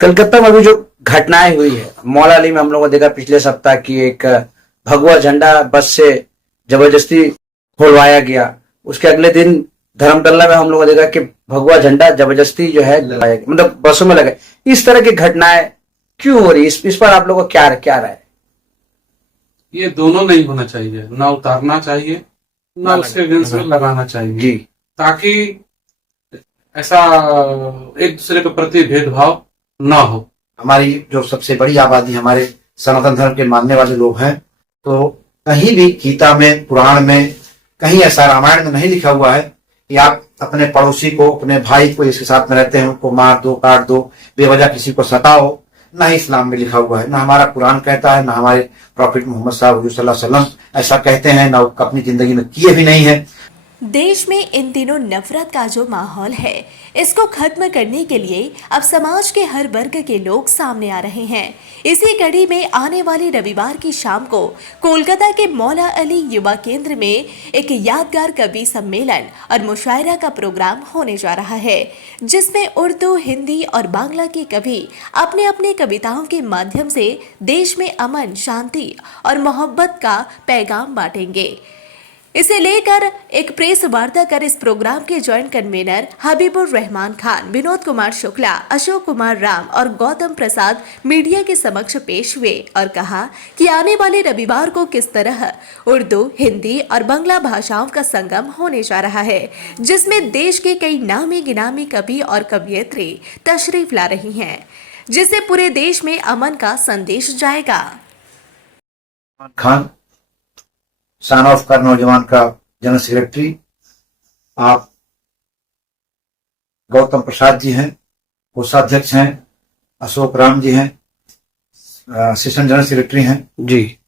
कलकत्ता में अभी जो घटनाएं हुई है, मौला अली में हम लोगों ने देखा पिछले सप्ताह की एक भगवा झंडा बस से जबरदस्ती खुलवाया गया। उसके अगले दिन धर्मतल्ला में हम लोगों ने देखा कि भगवा झंडा जबरदस्ती जो है लगाया गया, मतलब बसों में लगे। इस तरह की घटनाएं क्यों हो रही है? इस पर आप लोगों को क्या क्या राय है? ये दोनों नहीं होना चाहिए, ना उतारना चाहिए ना उसके अगेंस्ट में लगाना चाहिए जी, ताकि ऐसा एक दूसरे के प्रति भेदभाव ना हो। हमारी जो सबसे बड़ी आबादी हमारे सनातन धर्म के मानने वाले लोग हैं, तो कहीं भी गीता में, पुराण में, कहीं ऐसा रामायण में नहीं लिखा हुआ है कि आप अपने पड़ोसी को, अपने भाई को जिसके साथ में रहते हैं उनको मार दो, काट दो, बेवजह किसी को सताओ। ना ही इस्लाम में लिखा हुआ है, ना हमारा कुरान कहता है, ना हमारे प्रॉफिट मोहम्मद साहब हुजूर सल्लल्लाहु अलैहि वसल्लम ऐसा कहते हैं, ना अपनी जिंदगी में किए भी नहीं है। देश में इन दिनों नफरत का जो माहौल है, इसको खत्म करने के लिए अब समाज के हर वर्ग के लोग सामने आ रहे हैं। इसी कड़ी में आने वाले रविवार की शाम को कोलकाता के मौला अली युवा केंद्र में एक यादगार कवि सम्मेलन और मुशायरा का प्रोग्राम होने जा रहा है, जिसमें उर्दू, हिंदी और बांग्ला के कवि अपने अपने कविताओं के माध्यम से देश में अमन, शांति और मोहब्बत का पैगाम बांटेंगे। इसे लेकर एक प्रेस वार्ता कर इस प्रोग्राम के जॉइंट कन्वीनर हबीबुर रहमान खान, विनोद कुमार शुक्ला, अशोक कुमार राम और गौतम प्रसाद मीडिया के समक्ष पेश हुए और कहा कि आने वाले रविवार को किस तरह उर्दू, हिंदी और बांग्ला भाषाओं का संगम होने जा रहा है, जिसमें देश के कई नामी गिनामी कवि और कवयित्री तशरीफ ला रही हैं, जिससे पूरे देश में अमन का संदेश जाएगा। खान, सन ऑफ का नौजवान का जनरल सेक्रेटरी, आप गौतम प्रसाद जी हैं, कोषाध्यक्ष हैं, अशोक राम जी हैं, असिस्टेंट जनरल सेक्रेटरी हैं जी,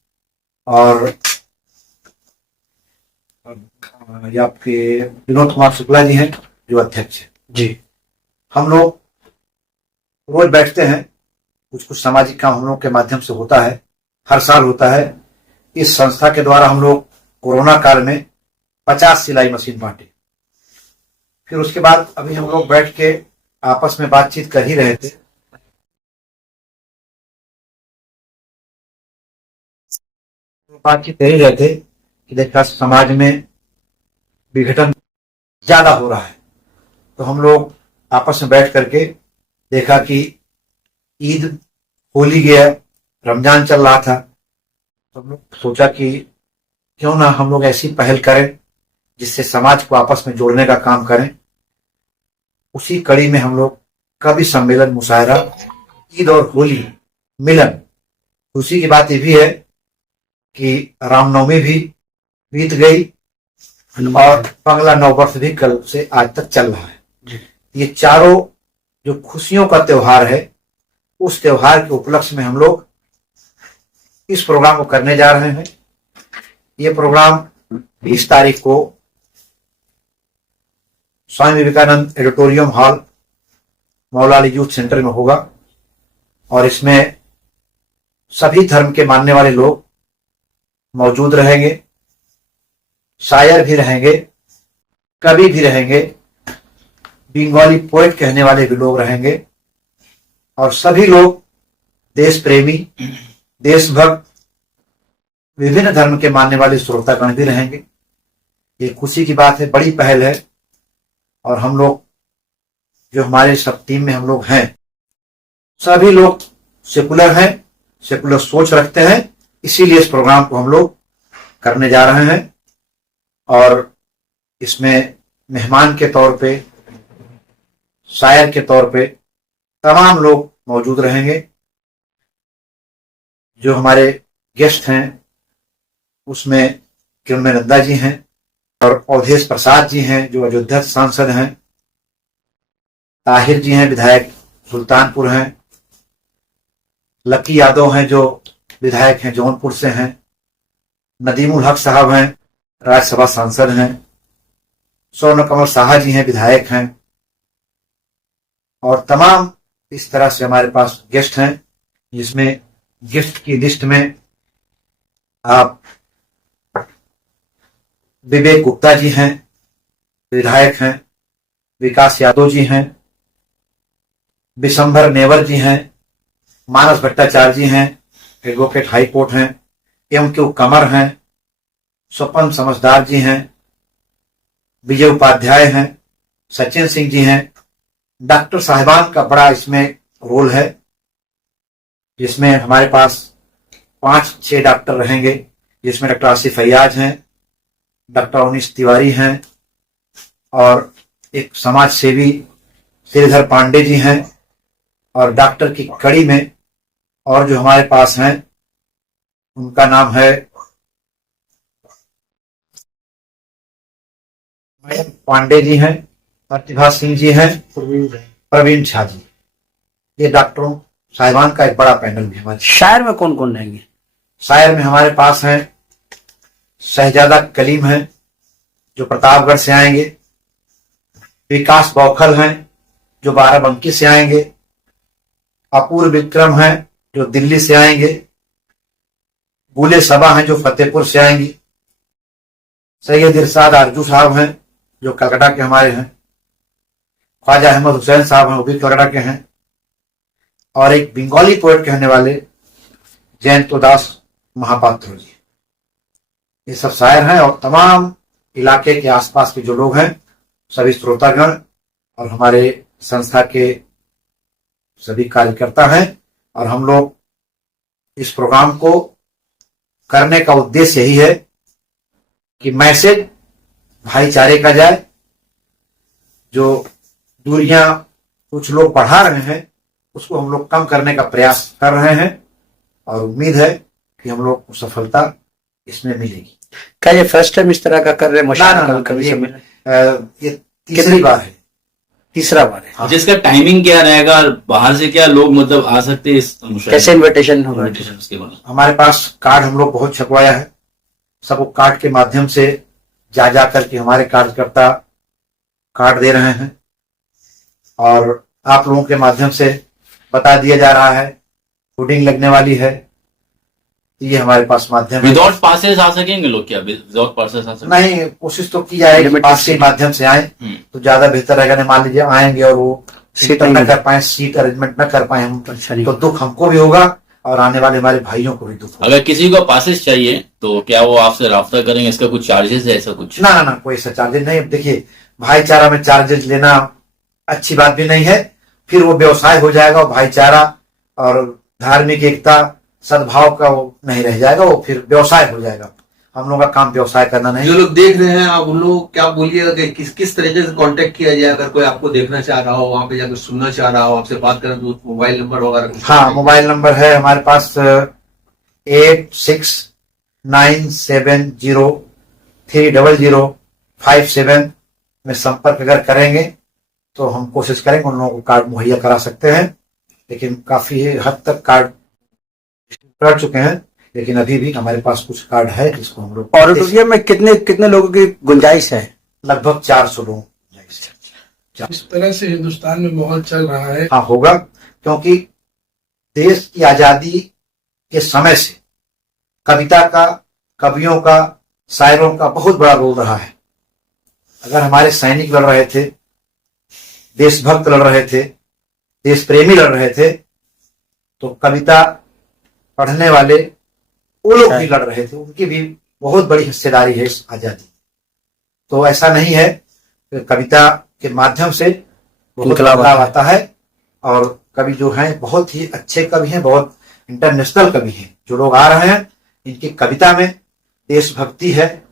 और ये आपके विनोद कुमार शुक्ला जी हैं जो अध्यक्ष हैं। जी। हम लोग रोज बैठते हैं, कुछ कुछ सामाजिक काम हम लोग के माध्यम से होता है, हर साल होता है। इस संस्था के द्वारा हम लोग कोरोना काल में 50 सिलाई मशीन बांटे। फिर उसके बाद अभी हम लोग बैठ के आपस में बातचीत कर ही रहे थे, कि देखा समाज में विघटन ज्यादा हो रहा है, तो हम लोग आपस में बैठ करके देखा कि ईद, होली गया, रमजान चल रहा था, तो हम लोग सोचा कि क्यों ना हम लोग ऐसी पहल करें जिससे समाज को आपस में जोड़ने का काम करें। उसी कड़ी में हम लोग कवि सम्मेलन, मुशायरा, ईद और होली मिलन। खुशी की बात यह भी है कि रामनवमी भी बीत गई और बांग्ला नववर्ष भी कल से आज तक चल रहा है। ये चारों जो खुशियों का त्योहार है, उस त्योहार के उपलक्ष्य में हम लोग इस प्रोग्राम को करने जा रहे हैं। ये प्रोग्राम 20 तारीख को स्वामी विवेकानंद एडिटोरियम हॉल, मौला अली यूथ सेंटर में होगा और इसमें सभी धर्म के मानने वाले लोग मौजूद रहेंगे, शायर भी रहेंगे, कवि भी रहेंगे, बंगाली पोएट कहने वाले भी लोग रहेंगे और सभी लोग देश प्रेमी, देशभक्त, विभिन्न धर्म के मानने वाले श्रोतागण भी रहेंगे। ये खुशी की बात है, बड़ी पहल है और हम लोग जो हमारे सब टीम में हम लोग हैं, सभी लोग सेकुलर हैं, सेकुलर सोच रखते हैं, इसीलिए इस प्रोग्राम को हम लोग करने जा रहे हैं। और इसमें मेहमान के तौर पे, शायर के तौर पे तमाम लोग मौजूद रहेंगे। जो हमारे गेस्ट हैं उसमें किरण नंदा जी हैं और अवधेश प्रसाद जी हैं जो अयोध्या सांसद हैं, ताहिर जी हैं विधायक सुल्तानपुर हैं, लकी यादव हैं जो विधायक हैं जौनपुर से हैं, नदीमुल हक साहब हैं राज्यसभा सांसद हैं, स्वर्ण कमल साहा जी हैं विधायक हैं और तमाम इस तरह से हमारे पास गेस्ट हैं। जिसमें गिफ्ट की लिस्ट में आप विवेक गुप्ता जी हैं, विधायक हैं, विकास यादव जी हैं, विशंभर नेवर जी हैं, मानस भट्टाचार्य जी हैं, एडवोकेट हाई कोर्ट हैं, एम.क्यू. कमर हैं, स्वपन समझदार जी हैं, विजय उपाध्याय हैं, सचिन सिंह जी हैं। डॉक्टर साहिबान का बड़ा इसमें रोल है, जिसमें हमारे पास 5-6 डॉक्टर रहेंगे, जिसमें डॉक्टर आसिफ फैयाज हैं, डॉक्टर उनीस तिवारी हैं और एक समाज सेवी श्रीधर पांडे जी हैं। और डॉक्टर की कड़ी में और जो हमारे पास हैं उनका नाम है पांडे जी हैं, प्रतिभा सिंह जी हैं, प्रवीण झा जी। ये डॉक्टरों साहिबान का एक बड़ा पैनल भी हमारे। शायर में कौन कौन रहेंगे? शायर में हमारे पास हैं शहजादा कलीम हैं जो प्रतापगढ़ से आएंगे, विकास बौखल हैं जो बाराबंकी से आएंगे, अपूर्व विक्रम हैं जो दिल्ली से आएंगे, बुले सबा हैं जो फतेहपुर से आएंगी, सैयद इरशाद आरजू साहब हैं जो कलकत्ता के हमारे हैं, ख्वाजा अहमद हुसैन साहब हैं वो भी कलकत्ता के हैं, और एक बंगाली पोएट कहने वाले जयंत दास महापात्र जी। ये सब शायर हैं और तमाम इलाके के आसपास के जो लोग हैं, सभी श्रोतागण और हमारे संस्था के सभी कार्यकर्ता हैं। और हम लोग इस प्रोग्राम को करने का उद्देश्य यही है कि मैसेज भाईचारे का जाए। जो दूरियां कुछ लोग बढ़ा रहे हैं उसको हम लोग कम करने का प्रयास कर रहे हैं और उम्मीद है कि हम लोग को सफलता इसमें मिलेगी। क्या ये फर्स्ट टाइम इस तरह का कर रहे हैं? ना, कभी ये तीसरी बार है। तीसरा बार है। हाँ। जिसका टाइमिंग क्या रहेगा, बाहर से क्या लोग मतलब आ सकते हैं इस कैसे इनविटेशन होगा? उसके बाद हमारे पास कार्ड हम लोग बहुत छपवाया है, सबको कार्ड के माध्यम से जा करके हमारे कार्यकर्ता कार्ड दे रहे हैं और आप लोगों के माध्यम से बता दिया जा रहा है, होर्डिंग लगने वाली है। ये हमारे पास माध्यम है। विदाउट पासेस आ सकेंगे लोग? क्या विदाउट पासेस आ सकेंगे? नहीं, कोशिश तो की जाएगी पास के माध्यम से आए तो ज्यादा बेहतर रहेगा। नहीं मान लीजिए आएंगे और वो सीट न कर पाए, सीट अरेंजमेंट न कर पाए हम, तो दुख हमको भी होगा और आने वाले हमारे भाइयों को भी दुख होगा। अगर किसी को पासेस चाहिए तो क्या वो आपसे राब्ता करेंगे? इसका कुछ चार्जेस है ऐसा कुछ? ना, कोई ऐसा चार्जेस नहीं। देखिए, भाईचारा में चार्जेस लेना अच्छी बात भी नहीं है, फिर वो व्यवसाय हो जाएगा और भाईचारा और धार्मिक एकता सद्भाव का वो नहीं रह जाएगा, वो फिर व्यवसाय हो जाएगा। हम लोगों का काम व्यवसाय करना नहीं। जो लोग देख रहे हैं आप उन लोगों को क्या बोलिएगा कि किस तरीके से कांटेक्ट किया जाए? अगर कोई आपको देखना चाह रहा हो, वहां पे जाकर सुनना चाह रहा हो, आपसे बात करें तो मोबाइल नंबर वगैरह? हाँ, मोबाइल नंबर है हमारे पास 8697030057 में संपर्क अगर करेंगे तो हम कोशिश करेंगे उन लोगों को कार्ड मुहैया करा सकते हैं। लेकिन काफी हद तक कार्ड कर चुके हैं, लेकिन अभी भी हमारे पास कुछ कार्ड है जिसको हम लोग। ऑडिटोरियम में कितने लोगों की गुंजाइश है? लगभग 400 लोग। इस तरह से हिंदुस्तान में माहौल चल रहा है। हाँ, होगा, क्योंकि देश की आजादी के समय से कविता का, कवियों का, शायरों का बहुत बड़ा रोल रहा है। अगर हमारे सैनिक लड़ रहे थे, देशभक्त लड़ रहे थे, देश प्रेमी लड़ रहे थे, तो कविता पढ़ने वाले वो लोग भी लड़ रहे थे, उनकी भी बहुत बड़ी हिस्सेदारी है इस आजादी। तो ऐसा नहीं है, कविता के माध्यम से बहुत बदलाव आता है और कवि जो हैं बहुत ही अच्छे कवि हैं, बहुत इंटरनेशनल कवि हैं। जो लोग आ रहे हैं इनकी कविता में देशभक्ति है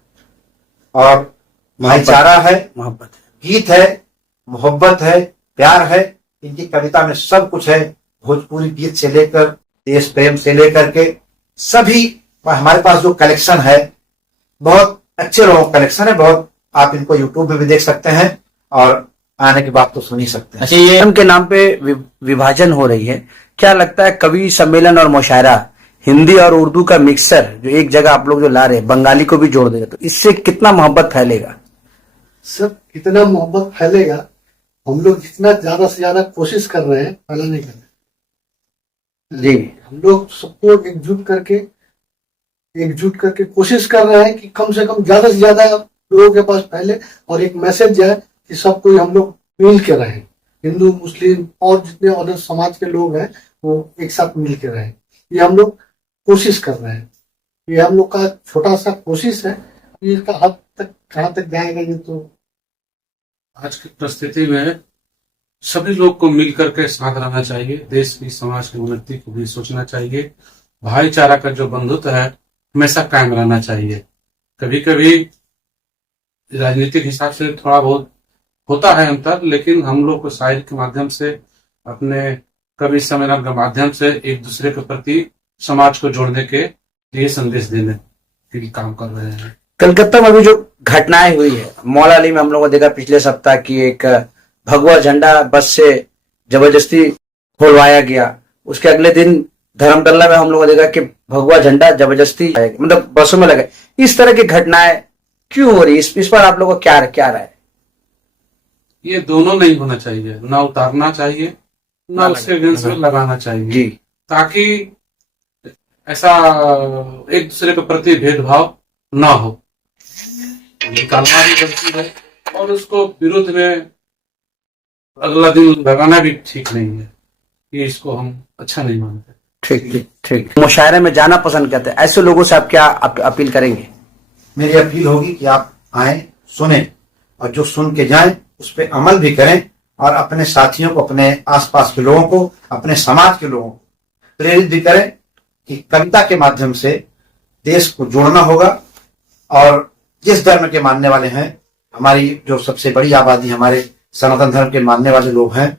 और भाईचारा है, मोहब्बत है, गीत है, मोहब्बत है, प्यार है। इनकी कविता में सब कुछ है। भोजपुरी गीत से लेकर देश प्रेम से लेकर के सभी हमारे पास जो कलेक्शन है, बहुत अच्छे लोगों का कलेक्शन है। बहुत आप इनको यूट्यूब में भी देख सकते हैं और आने की बात तो सुन ही सकते हैं। अच्छा, ये के नाम पे विभाजन हो रही है, क्या लगता है कवि सम्मेलन और मुशायरा, हिंदी और उर्दू का मिक्सर जो एक जगह आप लोग जो ला रहे हैं, बंगाली को भी जोड़ देगा, तो इससे कितना मोहब्बत फैलेगा? सब कितना मोहब्बत फैलेगा, हम लोग जितना ज्यादा से ज्यादा कोशिश कर रहे हैं फैलाने का। जी, हम लोग सबको एकजुट करके कोशिश कर रहे हैं कि कम से कम ज्यादा से ज्यादा लोगों के पास फैले और एक मैसेज जाए कि सब कोई हम लोग मिल के रहें। हिंदू मुस्लिम और जितने अदर समाज के लोग हैं वो एक साथ मिल के रहें। ये हम लोग कोशिश कर रहे हैं। ये हम लोग का छोटा सा कोशिश है। इसका हद तक कहाँ तक जाएगा ये तो आज की परिस्थिति में सभी लोग को मिल करके साथ रहना चाहिए। देश की समाज की उन्नति को भी सोचना चाहिए। भाईचारा का जो बंधुत्व है हमेशा कायम रहना चाहिए। कभी कभी राजनीतिक हिसाब से थोड़ा बहुत होता है अंतर, लेकिन हम लोग को शायरी के माध्यम से, अपने कवि सम्मेलन के माध्यम से एक दूसरे के प्रति समाज को जोड़ने के लिए संदेश देने के लिए काम कर रहे हैं। कलकत्ता में अभी जो घटनाएं हुई है, मौला अली में हम लोगों ने देखा पिछले सप्ताह की एक भगवा झंडा बस से जबरदस्ती खुलवाया गया। उसके अगले दिन धर्मतल्ला में हम लोगों ने देखा कि भगवा झंडा जबरदस्ती मतलब बसों में लगे। इस तरह की घटनाएं क्यों हो रही, इस पर आप लोगों को क्या राय है? ये दोनों नहीं होना चाहिए, ना उतारना चाहिए ना उसके अगेंस्ट में लगाना चाहिए जी, ताकि ऐसा एक दूसरे के प्रति भेदभाव ना हो। निकालना भी गलती है और उसको विरोध में अगला दिन लगाना भी ठीक नहीं है। ये इसको हम अच्छा नहीं मानते। ठीक। मुशायरे में जाना पसंद करते हैं, ऐसे लोगों से आप क्या अपील करेंगे? मेरी अपील होगी कि आप आए, सुने और जो सुन के जाएं उस पर अमल भी करें और अपने साथियों को, अपने आसपास के लोगों को, अपने समाज के लोगों को प्रेरित भी करें कि कविता के माध्यम से देश को जोड़ना होगा। और जिस धर्म के मानने वाले हैं, हमारी जो सबसे बड़ी आबादी हमारे सनातन धर्म के मानने वाले लोग हैं,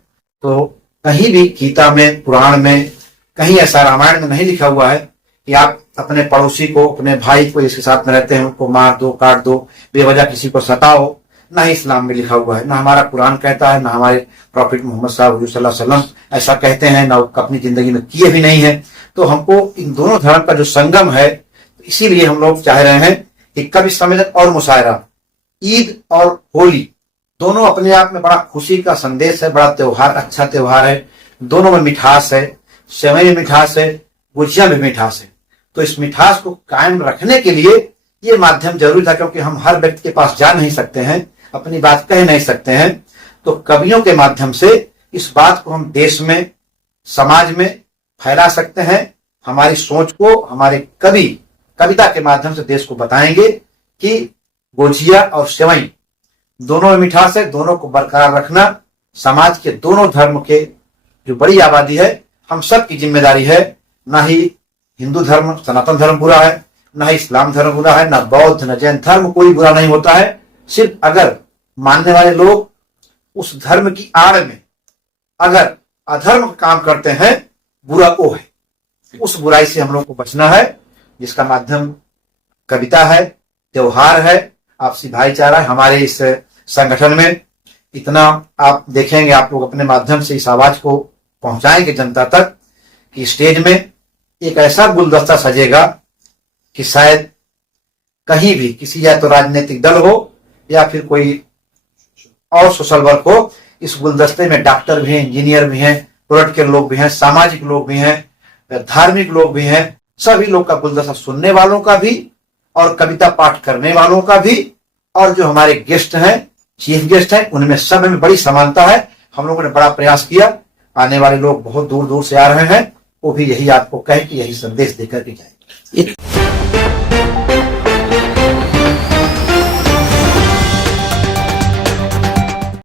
तो कहीं भी गीता में, पुराण में, कहीं ऐसा रामायण में नहीं लिखा हुआ है कि आप अपने पड़ोसी को, अपने भाई को जिसके साथ में रहते हैं उनको मार दो, काट दो, बेवजह किसी को सताओ। ना ही इस्लाम में लिखा हुआ है, ना हमारा कुरान कहता है, ना हमारे प्रॉफिट मोहम्मद साहब हुजूर सल्लल्लाहु अलैहि वसल्लम ऐसा कहते हैं, ना अपनी जिंदगी में किए भी नहीं है। तो हमको इन दोनों धर्म का जो संगम है, इसीलिए हम लोग चाह रहे हैं कि कवि सम्मेलन और मुशायरा, ईद और होली दोनों अपने आप में बड़ा खुशी का संदेश है, बड़ा त्योहार, अच्छा त्योहार है। दोनों में मिठास है, सेवई में मिठास है, गुजिया में मिठास है। तो इस मिठास को कायम रखने के लिए ये माध्यम जरूरी था, क्योंकि हम हर व्यक्ति के पास जा नहीं सकते हैं, अपनी बात कह नहीं सकते हैं। तो कवियों के माध्यम से इस बात को हम देश में, समाज में फैला सकते हैं। हमारी सोच को हमारे कवि कविता के माध्यम से देश को बताएंगे कि गुजिया और सेवई दोनों में मिठास है। दोनों को बरकरार रखना समाज के दोनों धर्म के जो बड़ी आबादी है, हम सब की जिम्मेदारी है। ना ही हिंदू धर्म, सनातन धर्म बुरा है, ना ही इस्लाम धर्म बुरा है, ना बौद्ध, न जैन धर्म, कोई बुरा नहीं होता है। सिर्फ अगर मानने वाले लोग उस धर्म की आड़ में अगर अधर्म का काम करते हैं, बुरा वो है। उस बुराई से हम लोग को बचना है, जिसका माध्यम कविता है, त्योहार है, आपसी भाईचारा है। हमारे इस संगठन में इतना आप देखेंगे, आप लोग अपने माध्यम से इस आवाज को पहुंचाएंगे जनता तक कि स्टेज में एक ऐसा गुलदस्ता सजेगा कि शायद कहीं भी किसी, या तो राजनीतिक दल हो या फिर कोई और सोशल वर्क हो, इस गुलदस्ते में डॉक्टर भी हैं, इंजीनियर भी हैं, पॉलिटिकल लोग भी हैं, सामाजिक लोग भी हैं, धार्मिक लोग भी हैं। सभी लोग का गुलदस्ता, सुनने वालों का भी और कविता पाठ करने वालों का भी, और जो हमारे गेस्ट हैं, चीफ गेस्ट हैं, उनमें सब में बड़ी समानता है। हम लोगों ने बड़ा प्रयास किया। आने वाले लोग बहुत दूर दूर से आ रहे हैं, वो भी यही आपको कहे कि यही संदेश देकर के जाएंगे।